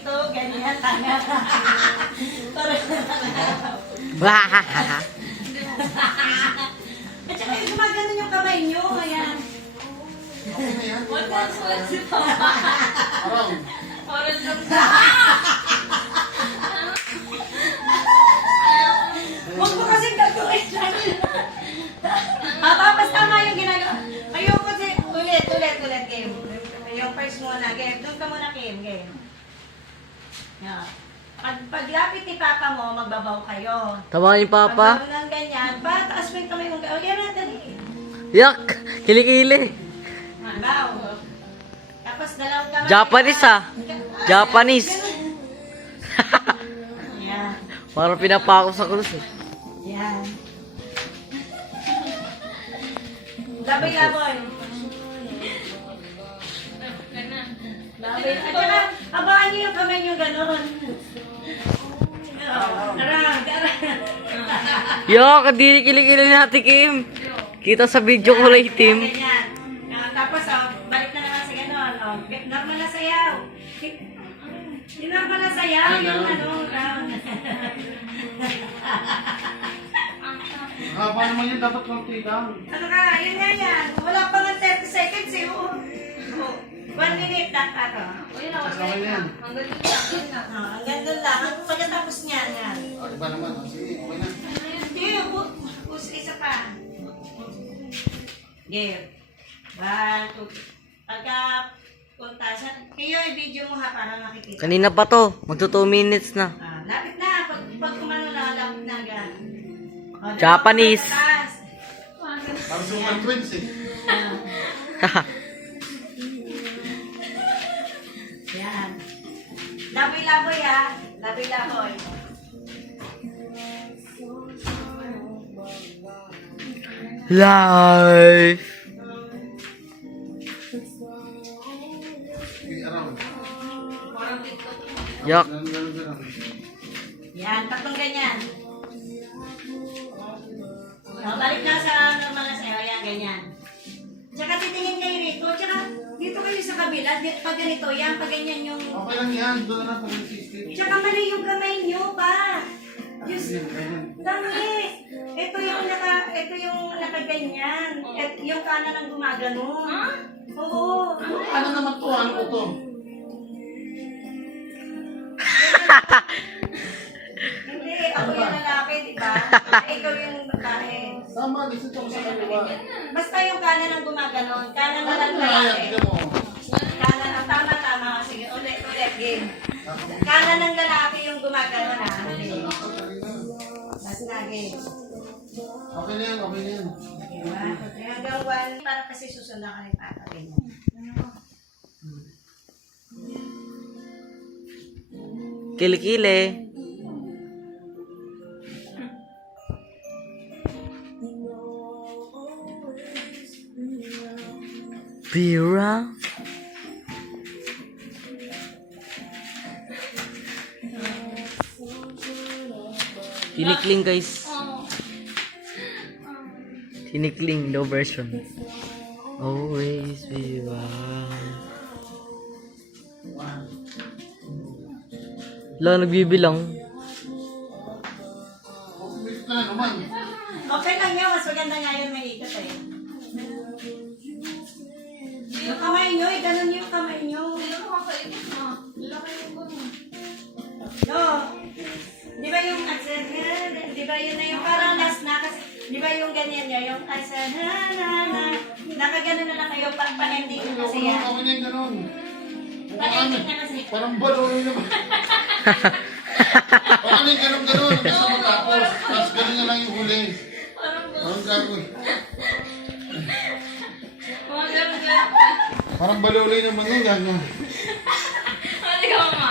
dito, ganyan, tanga. Wahahaha. At saka yung gumagano yung kamay nyo, ayan. Huwag ka suwag si Papa. Oral lang sa... Huwag mo kasing gagawin lang. Tapos tama yung ginagawa. Ayoko kasi, ulit, game. Yung first muna, game. Doon ka muna, game. Yeah. Paglapit ni Papa mo, magbabaw kayo. Tama ni Papa. Pagbabaw ng ganyan, taas mo yung kamay mong gawin. Yan na, dali. Yak! Kilikili. Baw. Tapos dalawang kamay. Japanese ah. Japanese. Yan. Parang pinapako sa krus eh. Yan. Laboy-laboy. Laboy. At saka, abangan niyo yung kamay niyo gano'n. Arang. Yak! Hindi kilikili natin, Kim. Kita sa video kulay itim. Ganyan. Tapos, balik na naman sa gano'n. Normal na sayaw. Yung normal na sayaw, yung round. Haba naman yun, dapat konti lang. Ano ka, yun yan. Wala pa nga 30 seconds eh. 1 minute lang ato. Uy, nawala yan. Ang galing lang. Yun na. Ang ganda lang. Ang pagkatapos niya. Yan. O, iba naman. Sige, okay na. Hindi, isa pa. Game. 1, 2. Pagka puntasan, kayo i-video mo ha para makikita. Kanina pa to. Magto 2 minutes na. Lapit na. Pag kumano na, lapit na agad. Japanese. Parang super twins eh. Yan. Laboy-laboy ha. Laboy-laboy. Live. Sige, around. Parang TikTok. Yak. Ganun. Yan, tatlong ganyan. Balik na sa normal na sayo. Yan, ganyan. Tsaka titingin kayo rito. Tsaka dito kayo sa kabila. Pag ganito, yan, pag ganyan yung... Okay lang yan. Doon na pag nag-system. Tsaka mali yung kamay nyo pa. Diyos, Ganyan. dami. Ito yung nakaganyan. Yung kanan ang gumagano. Oo. Ano naman to? Ano ko to? Hindi, ako yung lalaki, di ba? Ikaw yung babae. Tama, dito ko sa kaliwa. Basta yung kanan ang gumaganon. Kanan na Ano lang na yan? lalaki. Tignan mo. Kanan ang tama. Sige, ulit, game. Kanan ng lalaki yung gumaganon ha. Okay. Basta game. Okay na yan, okay na yan. Diba? Hanggang 1, para kasi susundan ka ni Papa. Ganyan. Kilikili. Bira. Tinikling guys. Tinikling low version. Always be one. Wala, nagbibilang. Umilit na naman. Okay lang yun. Mas maganda nga yun may ikot eh. Yung kamay nyo, ganun yung kamay nyo. Hindi mo makaikot mo. Laki yung gano'n. No. Di ba yung di ba yun na yung parang last na kasi, di ba yung ganyan nyo, yung nakaganon na lang kayo pag pa-ending Okay kasi na, yan. okay na yung ganun. Pa-ending na kasi. Parang baloy naman. Parang yung ganun-ganun. Kasi matapos. Tapos ganun na lang yung huli. Parang gagawin. Mga gano'n. Parang balulay naman yun, gano'n. Ano ka, mama?